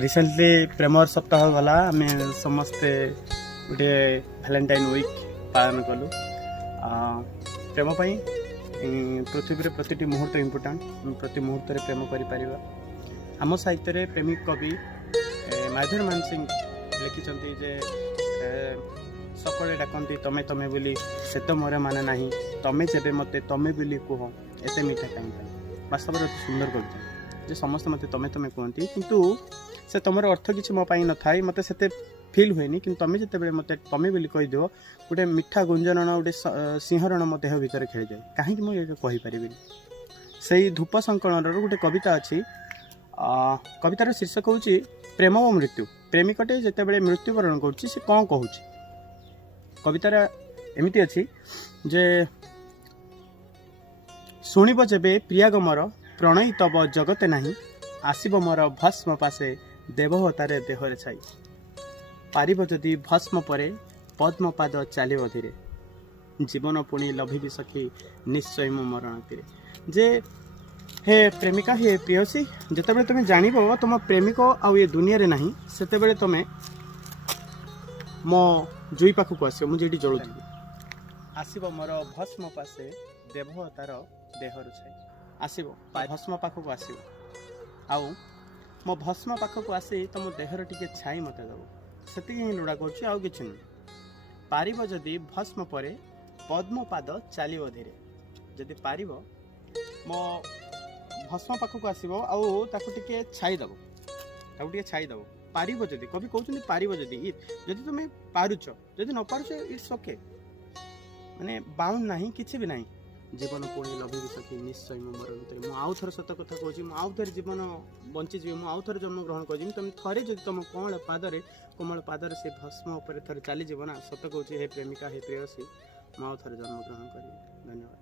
Recently Premiere सप्ताह गला आम समस्ते गोटे भैलेंटाइन वीक पालन कलु। प्रेम पृथ्वी प्रति मुहूर्त इम्पोर्टाट, प्रति मुहूर्त प्रेम कर आम साहित्य प्रेमिक कवि मायाधर मानसिंह लिखिं जे सकले डाकती तमे तमे बोली से तो मोर माने नहीं, तमे जेबे मते तमे बोली कह एते मीठा कहीं वास्तव में सुंदर कविता जे समस्त मते तमे तमे कहती किंतु से तुम अर्थ किसी मो न थाए मत से फिल हुए कि तुम जिते मत तमे बोली कहीदेव गोटे मीठा गुंजन गोटे सिंहरण मो देह भितर खेली जाए कहीं मुझे कहीपरि से धूप संकलन गोटे कविता अच्छी। कवितार शीर्षक हूँ प्रेम और मृत्यु। प्रेमिकटे जिते मृत्युवरण कर कौन कहूँ कवितार एमती अच्छी जे शुणव जेबे प्रियाग मोर प्रणयी तब जगते नहीं, आसब मोर भस्म पासे देवहतारे देहरे छाई, पारिब जदि भस्म परे पद्म पाद चलो धीरे, जीवन पुणी लभिबी सखी निश्चय मो मरण तीरे। जे हे प्रेमिका हे प्रियसी जिते तुम जान तुम प्रेमिक आउ ये दुनिया रे नहीं से तुम मो जुई पाखक आस मुझे जलुथी, आसब मोर भस्म पासे देवहतार देहर छाई, आसब भस्म पाखक आसब आउ मो भस्म पाखक आसी तुम देहर टिके छाई मत दब से ही लोड़ा कर आउ कि पारिब जदि भस्म परे पद्म पाद चलो धीरे, जदि पारिब मो भस्म पाखक आसब आउ टे छाई दब टे छाई दब पारिब जदि कवि कहते पारिब जदि तुम पारुच जदि न पारुच इट्स ओके माने बाउंड नहीं किसी भी नहीं, जीवन पुणी लभिबी सखी निश्चय मो मरण तीरे। आउ थर सत कथा कहूँ आउ थे जीवन बंचीजी आउ थे जन्म ग्रहण कर तुम थे जब तुम कोमल पादर से भस्म उपर थे चलीज ना सत कहूँ हे प्रेमिका हे प्रेयसी आउ थे जन्म ग्रहण कर। धन्यवाद।